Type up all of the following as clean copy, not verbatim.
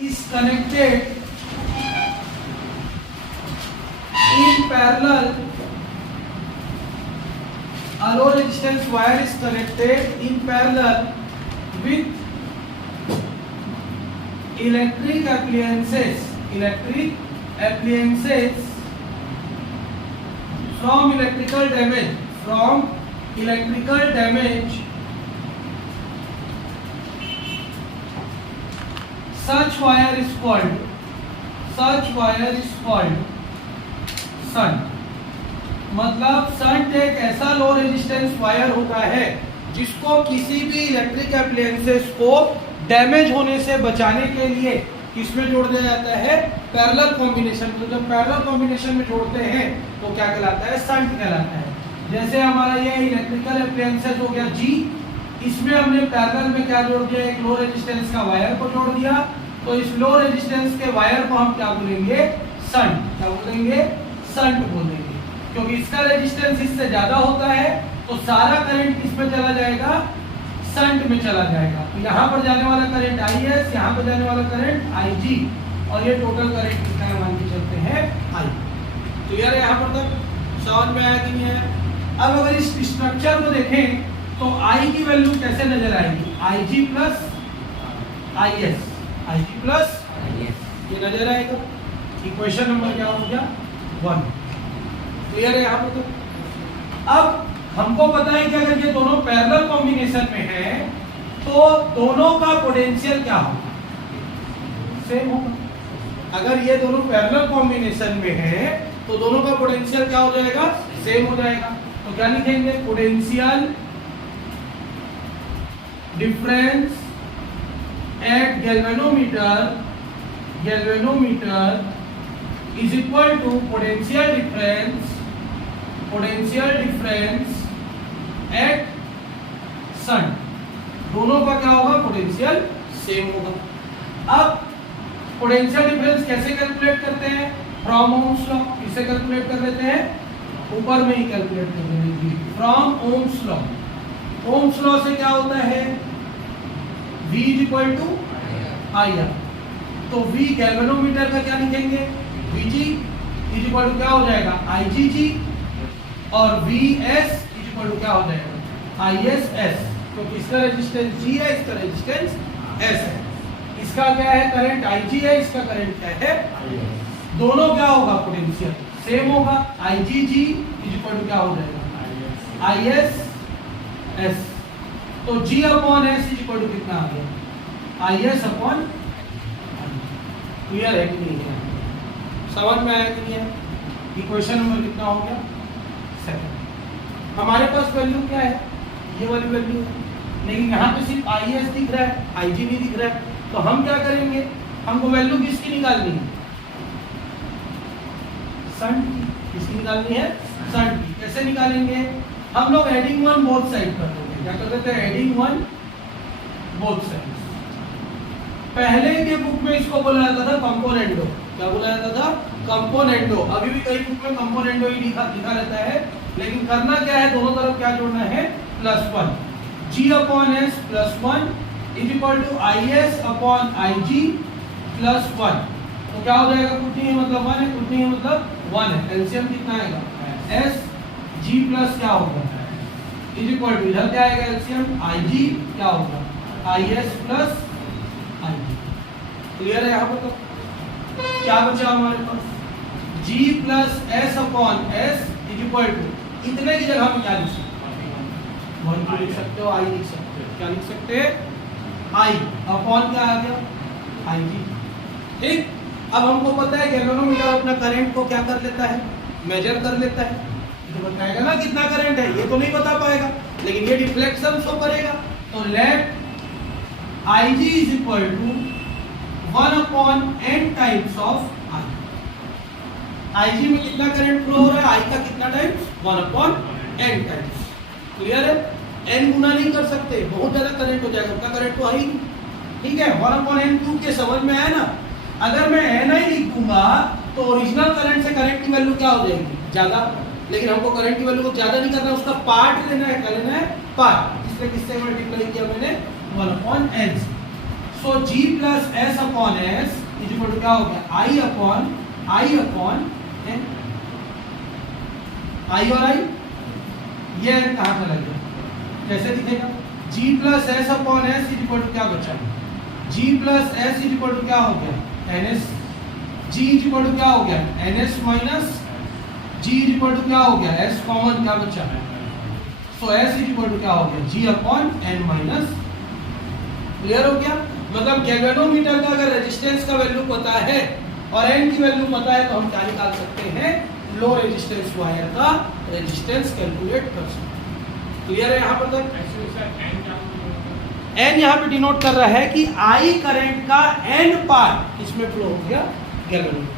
is connected in parallel. A low resistance wire is connected in parallel with electric appliances from electrical damage. Such wire is called shunt. मतलब shunt एक ऐसा low resistance wire होता है जिसको किसी भी electric appliances को damage होने से बचाने के लिए किसमें जोड़ दिया जाता है, पैरेलल कॉम्बिनेशन. तो जब पैरेलल कॉम्बिनेशन में जोड़ते हैं तो क्या कहलाता है, शंट कहलाता है. जैसे हमारा ये इलेक्ट्रिकल एप्लायंसेस हो गया जी, इसमें हमने पैरेलल में क्या जोड़ दिया, एक लो रेजिस्टेंस का वायर को जोड़ दिया. तो इस लो रेजिस्टेंस के वायर को हम क्या बोलेंगे, शंट. क्या बोलेंगे, शंट बोलेंगे. क्योंकि इसका रेजिस्टेंस इससे ज्यादा होता है तो सारा करंट किस में चला जाएगा, शंट में चला जाएगा. तो यहाँ पर जाने वाला करंट IS, यहाँ पर जाने वाला करंट IG, और ये टोटल करंट कितना है मान के चलते हैं I. तो यार यहाँ पर तक समझ में आया कि नहीं है. अब अगर इस स्ट्रक्चर को देखें तो I की वैल्यू कैसे नजर आएगी, IG प्लस IS, ये नजर आएगा. इक्वेशन नंबर क्या हो गया, 1. क्लियर है यहाँ पर. तो अब हमको पता है कि अगर ये दोनों पैरेलल कॉम्बिनेशन में है तो दोनों का पोटेंशियल क्या होगा, सेम होगा. अगर ये दोनों पैरेलल कॉम्बिनेशन में है तो दोनों का पोटेंशियल क्या हो जाएगा, सेम हो जाएगा. तो क्या लिखेंगे, potential difference at galvanometer is equal to potential difference at shunt. दोनों का क्या होगा, पोटेंशियल सेम होगा. अब पोटेंशियल डिफरेंस कैसे कैलकुलेट करते हैं, फ्रॉम ओम्स लॉ. किसे कैलकुलेट कर लेते हैं, ऊपर में ही कैलकुलेट कर लेंगे, from Ohm's law. Ohm's law से क्या होता है, V is equal to IR. तो V गैल्वेनोमीटर का क्या लिखेंगे, VG इज इक्वल टू क्या हो जाएगा, IGG, और VS इज इक्वल टू क्या हो जाएगा, ISS. तो इसका रेजिस्टेंस G है, इसका रेजिस्टेंस S है. इसका क्या है, करंट IG है, इसका करंट क्या है, दोनों क्या होगा, पोटेंशियल सेम होगा. IGG इज इक्वल टू क्या हो जाएगा, ISS. तो G upon S is equal to कितना आ गया, IS अपॉन. क्लियर है कि नहीं है, समझ में आया कि नहीं है. इक्वेशन नंबर कितना हो गया, 2. हमारे पास वैल्यू क्या है, ये वाली वैल्यू है, लेकिन यहाँ पे सिर्फ IS दिख रहा है, IG नहीं दिख रहा है. तो हम क्या करेंगे, हमको वैल्यू किसकी निकालनी है, शंट की. किसकी निकालनी है, शंट की. कैसे निकालेंगे, हम लोग हेडिंग 1 बोथ साइड कर देंगे. क्या कर देते हैं, हेडिंग 1 बोथ साइड. पहले के बुक में इसको बोला जाता था कंपोनेंटो. क्या बोला जाता था, कंपोनेंटो. अभी भी कई बुक में कंपोनेंटो ही लिखा रहता है, लेकिन करना क्या है, दोनों तरफ क्या जोड़ना है, +1. G upon S +1 is equal to IS upon IG +1. तो क्या हो जाएगा, कुछ नहीं है मतलब 1 है, कुछ नहीं है मतलब 1 है. एलसीएम कितना आएगा, S G प्लस क्या होगा, इज इक्वल टू इधर क्या आएगा, एलसीएम IG क्या होगा, IS प्लस IG. क्लियर है यहाँ पर. तो क्या बचा हमारे पास, G plus S upon S is equal to, इतने की जगह हम क्या लिख सकते हैं, 1 लिख सकते हो, I लिख सकते हो. क्या लिख सकते हैं, I अपॉन क्या आ गया, IG. ठीक. अब हमको पता है गैल्वेनोमीटर अपना करंट को क्या कर लेता है, मेजर कर लेता है. तो बताएगा ना कितना करंट है, ये तो नहीं बता पाएगा, लेकिन ये डिफ्लेक्शन शो करेगा. तो let IG is equal to 1 upon n times of I. IG में कितना करंट फ्लो हो रहा है, I का कितना times, 1 upon n times. Clear है. n गुना नहीं कर सकते, बहुत ज्यादा करंट हो जाएगा, उतना करंट तो है ही. ठीक है, 1 upon n क्यूब के समझ में आया ना. अगर मैं Ni लिख दूंगा तो ओरिजिनल करंट से करंट की वैल्यू क्या हो जाएगी, ज्यादा. लेकिन हमको करंट की वैल्यू को ज्यादा नहीं करना, उसका पार्ट लेना है. क्या लेना है, पार्ट. इसलिए किससे मल्टीप्लाई किया मैंने, 1 upon n. So G plus S upon S is equal to क्या हो गया I अपॉन N। I और I ये N कहाँ पे लग गया, कैसे दिखेगा? G plus S upon S is equal to क्या बचा? G plus S is equal to क्या हो गया? NS। G is equal to क्या हो गया? NS minus G is equal to क्या हो गया? S कॉमन क्या बचा? So S is equal to क्या हो गया? G upon N minus. Clear हो गया? मतलब गैल्वेनोमीटर का अगर रेजिस्टेंस का वैल्यू पता है और N की वैल्यू पता है तो हम क्या निकाल सकते हैं? लो रेजिस्टेंस वायर का रेजिस्टेंस कैलकुलेट कर सकते हैं। क्लियर है यहाँ पर तक? N यहाँ पे डिनोट कर रहा है कि I करंट का N पार्ट इसमें फ्लो हो गया गैल्वेनोमीटर।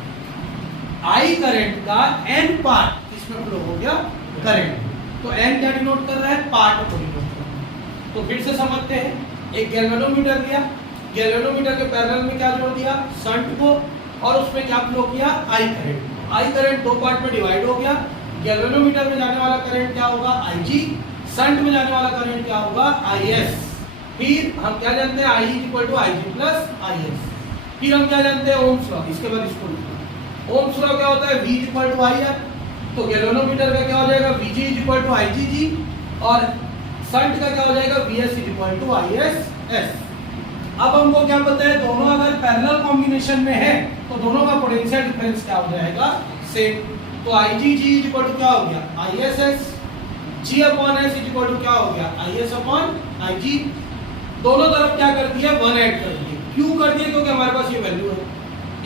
I करंट का N पार्ट इसमें फ्लो हो गया करंट। तो N क्या डिनोट कर रहा है? पार्ट को डिनोट कर रहा है। तो फिर से समझते हैं, एक गैल्वेनोमीटर लिया, गैल्वेनोमीटर के पैरेलल में क्या जोड़ दिया? शंट को, और उसमें क्या फ्लो किया? I current. I करंट दो पार्ट में डिवाइड हो गया। गैल्वेनोमीटर में जाने वाला करंट क्या होगा? IG। शंट में जाने वाला करंट क्या होगा? IS। फिर हम क्या जानते हैं? I equal to IG plus IS। फिर हम क्या जानते हैं? Ohm's law. इसके बाद इसको लिखो। ओम्स लॉ क्या होता है? V equal to IR। तो गैल्वेनोमीटर का क्या हो जाएगा? VG इक्वल टू IGG, और शंट का क्या हो जाएगा? VS equal to ISS। अब हमको क्या पता है? दोनों अगर पैरेलल कॉम्बिनेशन में है तो दोनों का पोटेंशियल डिफरेंस क्या हो जाएगा? सेम। तो IGG इक्वल टू क्या हो गया? ISS। G upon S equal to क्या हो गया? IS upon IG। दोनों तरफ क्या कर दिया? 1 ऐड कर दिए। क्यों कर दिए? क्योंकि हमारे पास ये वैल्यू है,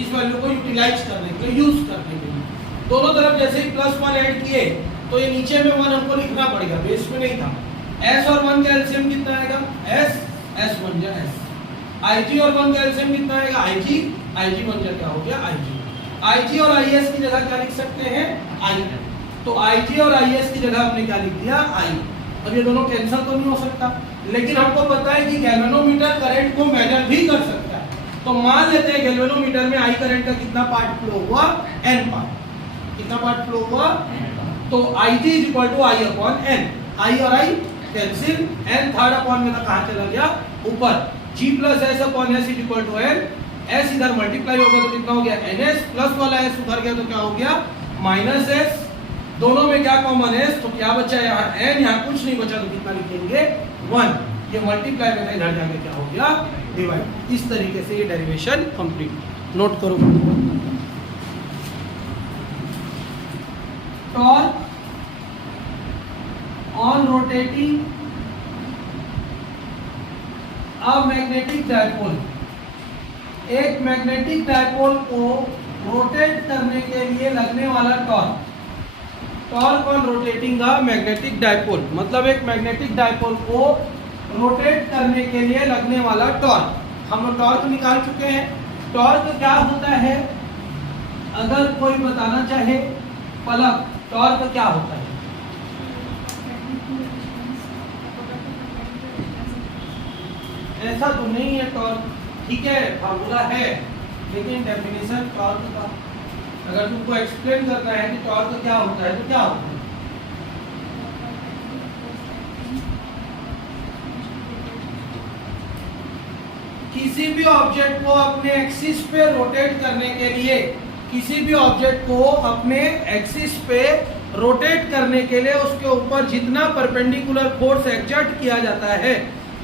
इस वैल्यू को यूटिलाइज करने के लिए, यूज करने के लिए। दोनों तरफ जैसे ही प्लस 1 ऐड किए तो ये नीचे में 1 हमको लिखना पड़ेगा, बेस में नहीं था। S और 1 का एलसीएम कितना आएगा? S। S बन जा S। IG और 1 का एलसीएम कितना आएगा? IG। IG बन जा क्या हो गया? IG। IG और IS की जगह क्या लिख सकते हैं? I। तो IG और IS की जगह हमने क्या लिख दिया? I। अब ये दोनों कैंसिल तो नहीं हो सकता, लेकिन हमको पता है कि गैल्वेनोमीटर करंट को मेजर भी कर सकता है। तो मान लेते हैं गैल्वेनोमीटर में I करंट का कितना पार्ट फ्लो हुआ? N part. कितना पार्ट फ्लो हुआ? तो IG is equal to I upon N। I और I cancel, N third upon में कहाँ चला गया? ऊपर। G plus S upon S is equal to N। S इधर मल्टीप्लाई हो गया तो कितना हो गया? NS, प्लस वाला S उधर गया तो क्या हो गया? Minus S। दोनों में क्या कॉमन है? तो क्या बचा यहाँ? N। यहाँ कुछ नहीं बचा तो कितना लिखेंगे? 1। ये मल्टीप्लाई में था, इधर जाके क्या हो गया? डिवाइड। इस तरीके से ये डेरिवेशन कंप्लीट। नोट करो। Torque on rotating a magnetic dipole. एक मैग्नेटिक डायपोल को रोटेट करने के लिए लगने वाला torque. Torque on rotating a magnetic dipole मतलब एक मैग्नेटिक डायपोल को रोटेट करने के लिए लगने वाला टॉर्क। हम लोग टॉर्क निकाल चुके हैं। टॉर्क क्या होता है? अगर कोई बताना चाहे, पलक, टॉर्क क्या होता है? ऐसा तो नहीं है टॉर्क, ठीक है, फार्मूला है, लेकिन डेफिनेशन टॉर्क का अगर तुमको एक्सप्लेन करना है कि टॉर्क क्या होता है तो क्या होता है? किसी भी ऑब्जेक्ट को अपने एक्सिस पे रोटेट करने के लिए, किसी भी ऑब्जेक्ट को अपने एक्सिस पे रोटेट करने के लिए उसके ऊपर जितना परपेंडिकुलर फोर्स एक्सर्ट किया जाता है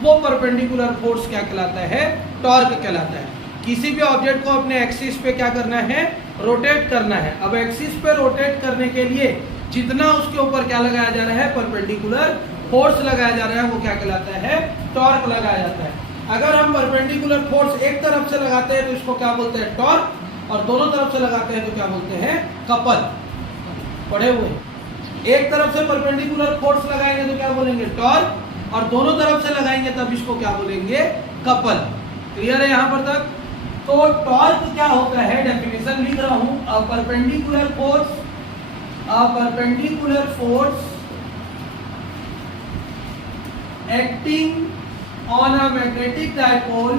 वो परपेंडिकुलर फोर्स क्या कहलाता है? टॉर्क कहलाता है। किसी भी ऑब्जेक्ट को अपने एक्सिस पे क्या करना है? रोटेट करना है। अब एक्सिस पे रोटेट करने के लिए जितना उसके ऊपर क्या लगाया जा रहा है? परपेंडिकुलर फोर्स लगाया जा रहा है, वो क्या कहलाता है? टॉर्क लगाया जाता है। अगर हम परपेंडिकुलर फोर्स एक तरफ से लगाते हैं तो इसको क्या बोलते हैं? टॉर्क, और दोनों तरफ से लगाते हैं तो क्या बोलते हैं? कपल। पढ़े हुए। एक तरफ से परपेंडिकुलर फोर्स लगाएंगे तो क्या बोलेंगे? टॉर्क, और दोनों तरफ से लगाएंगे तब इसको क्या बोलेंगे? कपल। क्लियर है यहाँ पर तक? तो टॉर्क क्या होता है? डेफिनेशन लिख रहा हूं। A perpendicular force acting on a magnetic dipole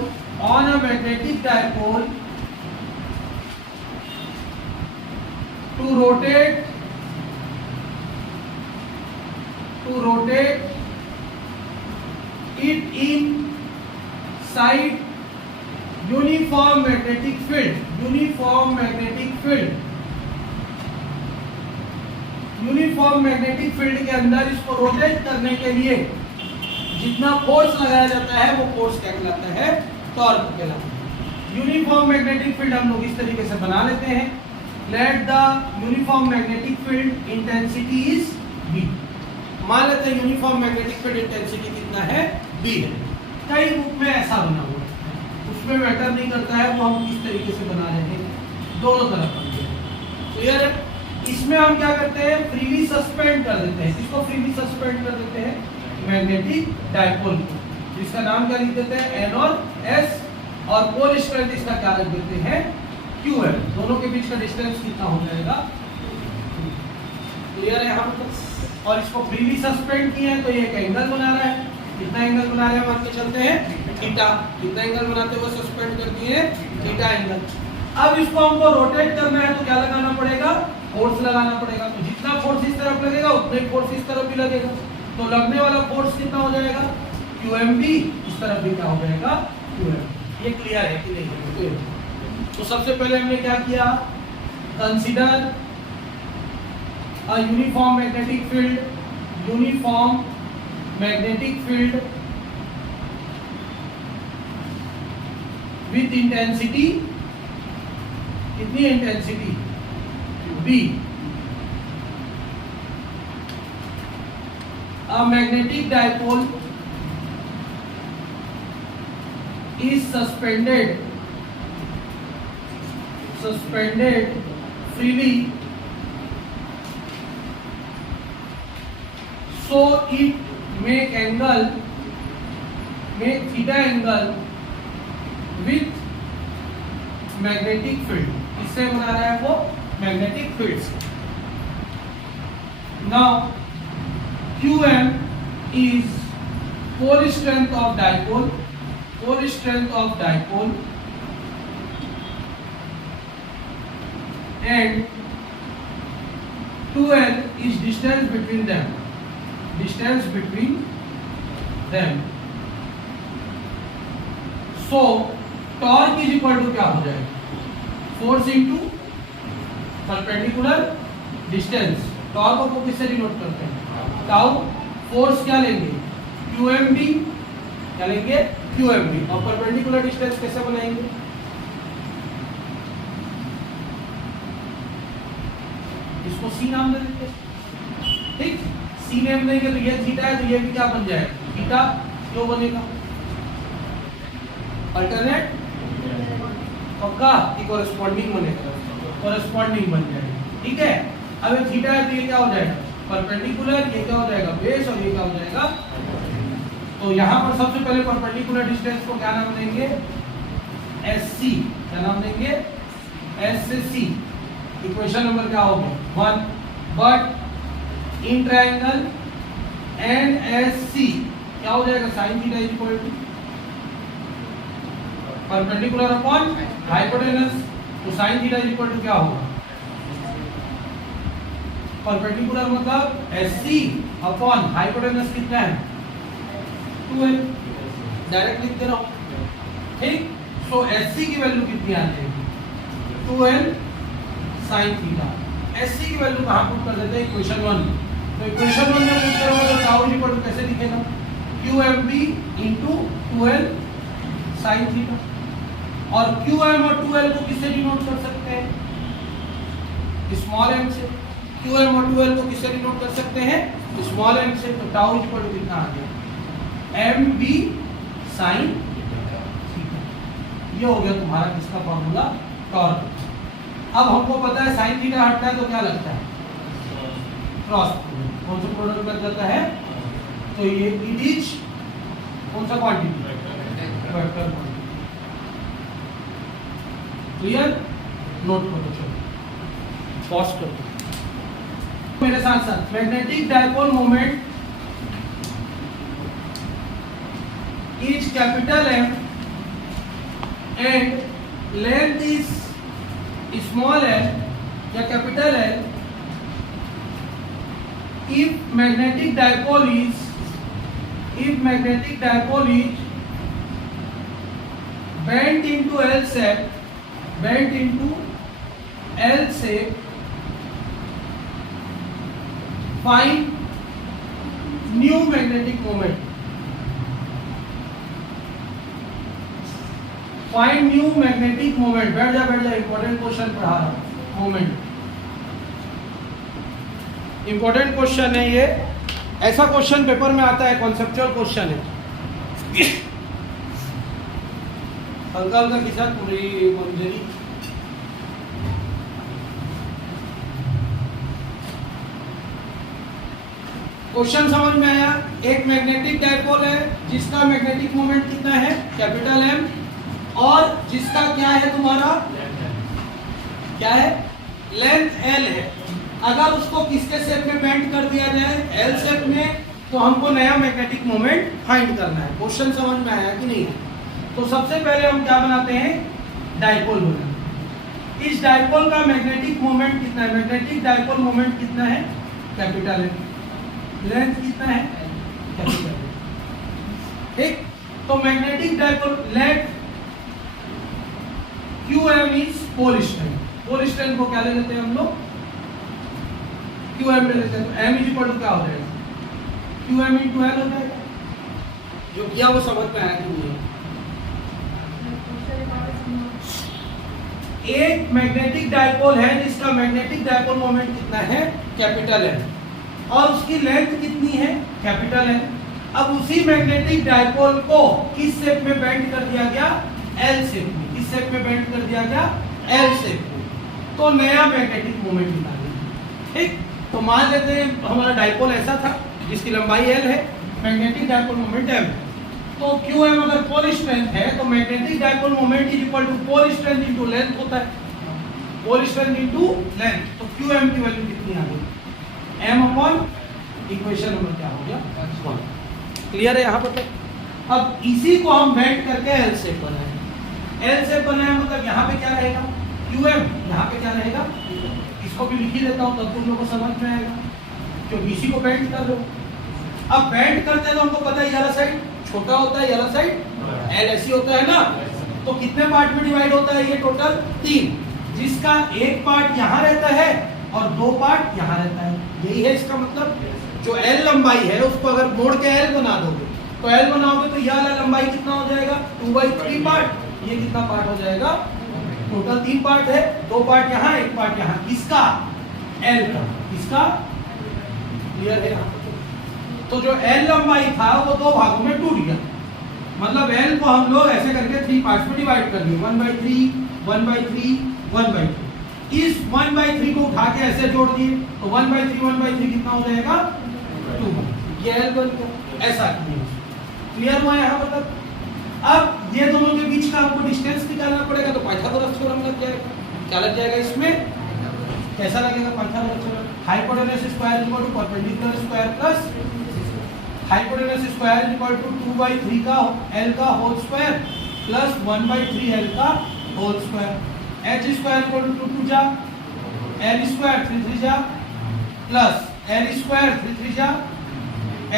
to rotate it in side uniform magnetic field, uniform magnetic field, uniform magnetic field के अंदर इसको रोटेट करने के लिए जितना फोर्स लगाया जाता है वो फोर्स क्या कहलाता है, टॉर्क कहलाता है। यूनिफॉर्म मैग्नेटिक फील्ड हम लोग इस तरीके से बना लेते हैं, let the uniform magnetic field intensity is B. मान लेते हैं यूनिफॉर्म मैग्नेटिक फील्ड इंटेंसिटी कितना है, बी है। कई बुक में ऐसा बना हुआ है, उसमें मैटर नहीं करता है वो हम किस तरीके से बना रहे हैं, दोनों तरफ बनते हैं। तो यार इसमें हम क्या करते हैं, फ्रीली सस्पेंड कर देते हैं। इसको फ्रीली सस्पेंड कर देते हैं मैग्नेटिक डायपोल को, जिसका नाम क्या लिख देते हैं, एन और एस, और पोल स्ट्रेंथ इसका क्या रख देते हैं, क्यू है। दोनों के बीच का डिस्टेंस कितना हो जाएगा, क्लियर है यहाँ पर। और इसको फ्रीली सस्पेंड किए हैं तो ये एक एंगल बना रहा है, कितना एंगल बना रहे हैं मान के चलते हैं, थीटा। कितना एंगल बनाते हुए सस्पेंड कर दिए हैं, थीटा एंगल। अब इसको हमको रोटेट करना है तो क्या लगाना पड़ेगा, फोर्स लगाना पड़ेगा। तो जितना फोर्स इस तरफ लगेगा उतना ही फोर्स इस तरफ भी लगेगा, तो लगने वाला फोर्स कितना हो जाएगा, QMB। इस तरफ भी क्या हो जाएगा, QM। ये क्लियर है कि नहीं? तो सबसे पहले हमने क्या किया, consider a uniform magnetic field, uniform magnetic field with intensity, कितनी intensity, B। A magnetic dipole is suspended freely, so it make theta angle with magnetic field। इससे बना रहा है वो मैग्नेटिक फील्ड से। Now QM is pole strength of dipole, pole strength of dipole, and 2L is distance between them, distance between them। So torque is equal to क्या हो जाएगा, force into perpendicular distance. Torque को किससे denote करते हैं, tau. Force क्या लेंगे, QMB, क्या लेंगे, QMB। और परपेंडिकुलर डिस्टेंस कैसे बनाएंगे, इसको C नाम दे देते हैं, ठीक। C नाम देंगे तो ये थीटा है, तो ये भी क्या बन जाएगा, थीटा। क्यों बनेगा, अल्टरनेट पक्का की कोरेस्पॉन्डिंग बनेगा, कोरेस्पॉन्डिंग बन जाएगा, ठीक है। अब ये थीटा है तो ये क्या हो जाएगा, परपेंडिकुलर, ये क्या हो जाएगा, बेस, और ये क्या हो जाएगा। तो यहाँ पर सबसे पहले परपेंडिकुलर डिस्टेंस को क्या नाम देंगे, SC। क्या नाम देंगे, SC। इक्वेशन नंबर क्या होगा, 1। बट इन ट्रायंगल NSC क्या हो जाएगा, sine theta is equal to perpendicular upon hypotenuse. तो sine theta is equal to क्या होगा, परपेंडिकुलर मतलब SC अपॉन हाइपोटेनस कितना है, 2L। डायरेक्ट लिख दे रहा हूं, ठीक। सो SC की वैल्यू कितनी आ जाएगी, 2L साइन थीटा। SC की वैल्यू कहां पुट कर देते हैं, इक्वेशन 1। तो इक्वेशन 1 में पुट करोगे तो टाउ इज इक्वल टू कैसे लिखेगा, QMB into 2L sine theta. और QM और 2L को किससे डिनोट कर सकते हैं, स्मॉल m से। QM और 2L को किससे डिनोट कर सकते हैं, स्मॉल m से। तो टाउ इज इक्वल टू कितना आ गया, MB साइन थीटा। ये हो गया तुम्हारा किसका फॉर्मूला, टॉर्क। अब हमको पता है साइन थीटा हटता है तो क्या लगता है, क्रॉस प्रोडक्ट। कौन सा प्रोडक्ट लग जाता है, तो ये इट इज कौन सा quantity, vector quantity. Clear, note करो, चलो पॉज कर दो मेरे साथ साथ। Magnetic dipole moment is capital M and length is small l या capital L if magnetic dipole is bent into L shape, find new magnetic moment. Find new magnetic moment. बैठ जा इंपॉर्टेंट क्वेश्चन पढ़ा रहा हूं. Moment important question है ये. ऐसा question paper में आता है, कॉन्सेप्चुअल क्वेश्चन है. हल्का हल्का खिंचा पूरी मंजरी. क्वेश्चन समझ में आया. एक मैग्नेटिक डायपोल है जिसका मैग्नेटिक मोमेंट कितना है, कैपिटल एम, और जिसका क्या है तुम्हारा, क्या है, लेंथ एल है. अगर उसको किसके शेप में बेंड कर दिया जाए, एल शेप में, तो हमको नया मैग्नेटिक मोमेंट फाइंड करना है. क्वेश्चन समझ में आया कि नहीं? तो सबसे पहले हम क्या बनाते हैं, डायपोल बनाते हैं. इस डायपोल का मैग्नेटिक मोमेंट कितना है, मैग्नेटिक डायपोल मोमेंट कितना है, कैपिटल एम. लेंथ कितना है, कैपिटल एम. ठीक. तो magnetic dipole length QM is pole strength. Pole strength को क्या ले लेते हैं हम लोग, QM ले लेते हैं. तो M इज इक्वल टू क्या हो जाएगा, QM इंटू L हो जाएगा. जो किया वो समझ में आया कि नहीं? एक मैग्नेटिक डायपोल है जिसका मैग्नेटिक डायपोल मोमेंट कितना है, कैपिटल एम, और उसकी लेंथ कितनी है, कैपिटल एम. अब उसी मैग्नेटिक डायपोल को किस शेप में बेंड कर दिया गया, एल शेप में. किस शेप में बेंड कर दिया गया, एल शेप में. तो नया मैग्नेटिक मोमेंट निकालेंगे. ठीक. तो मान लेते हैं हमारा डायपोल ऐसा था जिसकी लंबाई एल है, मैग्नेटिक डायपोल मोमेंट एम. तो QM अगर पोल स्ट्रेंथ है तो magnetic dipole moment is equal to pole strength into length होता है. Pole strength into length. तो QM की वैल्यू कितनी आ गई, m अपॉन इक्वेशन नंबर क्या हो गया, 1. क्लियर है यहाँ पर? अब इसी को हम बेंड करके एल शेप बनाए. एल शेप बनाया मतलब यहाँ पे क्या रहेगा, QM, यहाँ पे क्या रहेगा, इसको भी लिख ही देता हूँ तब तुम लोगों को समझ में आएगा, क्योंकि इसी को बेंड कर दो. अब बेंड करते हैं तो हमको पता है ये वाला साइड छोटा होता है, ये वाला साइड एल ऐसी होता है ना. तो कितने पार्ट में डिवाइड होता है ये, टोटल 3, जिसका एक पार्ट यहाँ रहता है और 2 पार्ट यहाँ रहता है. यही है इसका मतलब. जो एल लंबाई है उसको अगर मोड़ के एल बना दोगे तो एल बनाओगे तो यह वाला लंबाई कितना हो जाएगा, 2/3 पार्ट. ये कितना पार्ट हो जाएगा, टोटल 3 पार्ट है. 2 पार्ट यहाँ, 1 पार्ट यहाँ. किसका, एल का. किसका, क्लियर है? तो जो एल लंबाई था वो 2 भागों में टूट गया. मतलब एल को हम लोग ऐसे करके 3 पार्ट्स में डिवाइड कर दिए, 1/3, 1/3, 1/3. इस 1/3 को उठा के ऐसे जोड़ दिए तो 1/3 कितना हो जाएगा, 2. ये एल बन गया. ऐसा क्लियर हुआ यहाँ पर? अब ये दोनों के बीच का आपको डिस्टेंस निकालना पड़ेगा. तो पाइथागोरस थ्योरम लग जाएगा. क्या लग जाएगा इसमें, कैसा लगेगा, Pythagoras theorem. Hypotenuse square equal to perpendicular square plus hypotenuse square equal to 2/3 का L का होल स्क्वायर प्लस 1/3 L का whole square. H square equal to 2 जा L स्क्वायर 3 जा प्लस L स्क्वायर 3 जा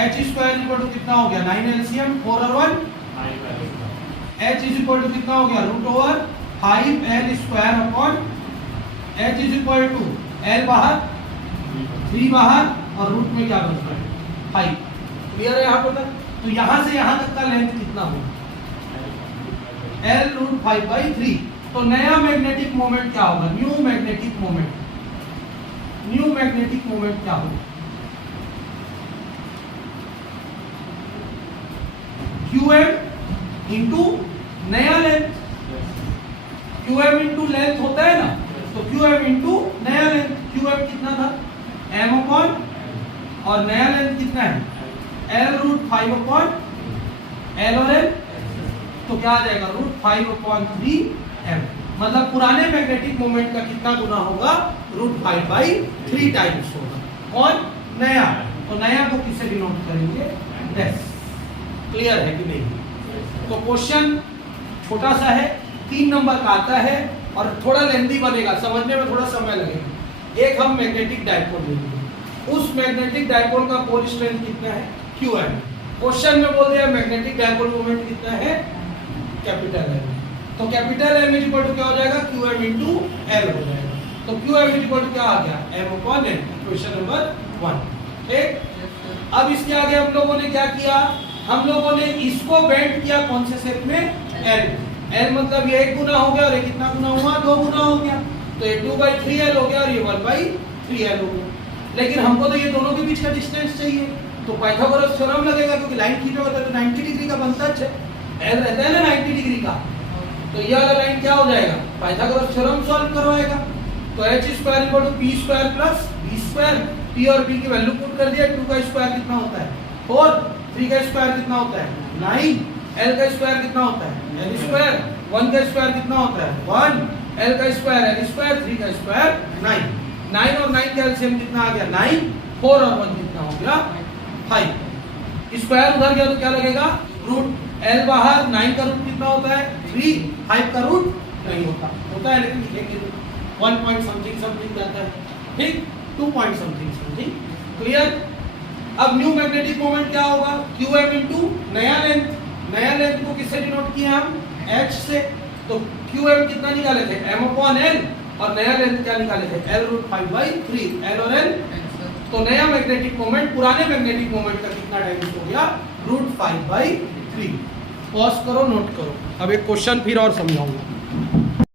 H स्क्वायर इक्वल टू कितना हो गया, 9 LCM 4 और 1. H इज इक्वल टू कितना हो गया, √5L square upon H is equal to L बाहर 3 बाहर और रूट में क्या बचता है, 5. क्लियर है यहाँ पर तक? तो यहाँ से यहाँ तक का लेंथ कितना होगा, L√5/3. तो नया मैग्नेटिक मोमेंट क्या होगा, new magnetic moment. New magnetic moment क्या होगा, QM इंटू नया लेंथ. QM इंटू लेंथ होता है ना, तो QM इंटू नया लेंथ. QM कितना था, m अपॉन, और नया लेंथ कितना है, L√5 अपॉन L और L. तो क्या आ जाएगा, √5/3m. मतलब पुराने मैग्नेटिक मोमेंट का कितना गुना होगा, √5/3 टाइम्स होगा. कौन, नया. तो नया को किससे डिनोट करेंगे, डेस. क्लियर है कि नहीं? तो क्वेश्चन छोटा सा है, 3 नंबर का आता है और थोड़ा लेंथी बनेगा, समझने में थोड़ा समय लगेगा. एक हम मैग्नेटिक डायपोल लेंगे, उस मैग्नेटिक डायपोल का पोल स्ट्रेंथ कितना है, QM. क्वेश्चन में बोल दिया मैग्नेटिक डायपोल मोमेंट कितना है, कैपिटल है. तो capital M is equal to क्या हो जाएगा, QM इंटू L हो जाएगा। तो QM इज इक्वल टू क्या आ गया, M upon N, equation number 1। ठीक, अब इसके आगे हम लोगों ने क्या किया, हम लोगों ने इसको बेंड किया कौन से शेप में, L। L मतलब ये 1 गुना हो गया और ये कितना गुना हुआ, 2 गुना हो गया। तो ये 2/3L हो गया और ये 1/3L हो गया। लेकिन हमको तो ये दोनों के बीच का डिस्टेंस चाहिए, तो पाइथागोरस थ्योरम लगेगा, क्योंकि लाइन खींचा होता है तो 90 डिग्री का बनता है, L रहता है ना 90 डिग्री का। तो ये वाला लाइन क्या हो जाएगा, पाइथागोरस थ्योरम सॉल्व करवाएगा। तो h square equal to p square plus b square, p और b की वैल्यू पुट कर दिया, 2 का स्क्वायर कितना होता है 4, 3 का स्क्वायर कितना होता है 9, l का स्क्वायर कितना होता है l स्क्वायर, 1 का स्क्वायर कितना होता है 1, l का स्क्वायर l स्क्वायर, 3 का स्क्वायर 9, 9 और 9 का एलसीएम कितना आ गया 9, 4 और 1 कितना हो गया 5। स्क्वायर उधर गया तो क्या लगेगा, रूट, l बाहर, 9 का रूट कितना होता है 3, 5 का रूट नहीं होता है, लेकिन लिखेंगे 1 पॉइंट समथिंग समथिंग जाता है, ठीक, 2 पॉइंट समथिंग समथिंग, क्लियर। अब न्यू मैग्नेटिक मोमेंट क्या होगा, QM इंटू नया लेंथ को किससे डिनोट किया हम, h से। तो QM कितना निकाले थे, M अपॉन N, और नया लेंथ क्या निकाले थे, L रूट 5/3, L और L। तो नया मैग्नेटिक मोमेंट पुराने मैग्नेटिक मोमेंट का कितना टाइम्स हो गया, रूट 5/3। पॉज करो, नोट करो। अब एक क्वेश्चन फिर और समझाऊंगा।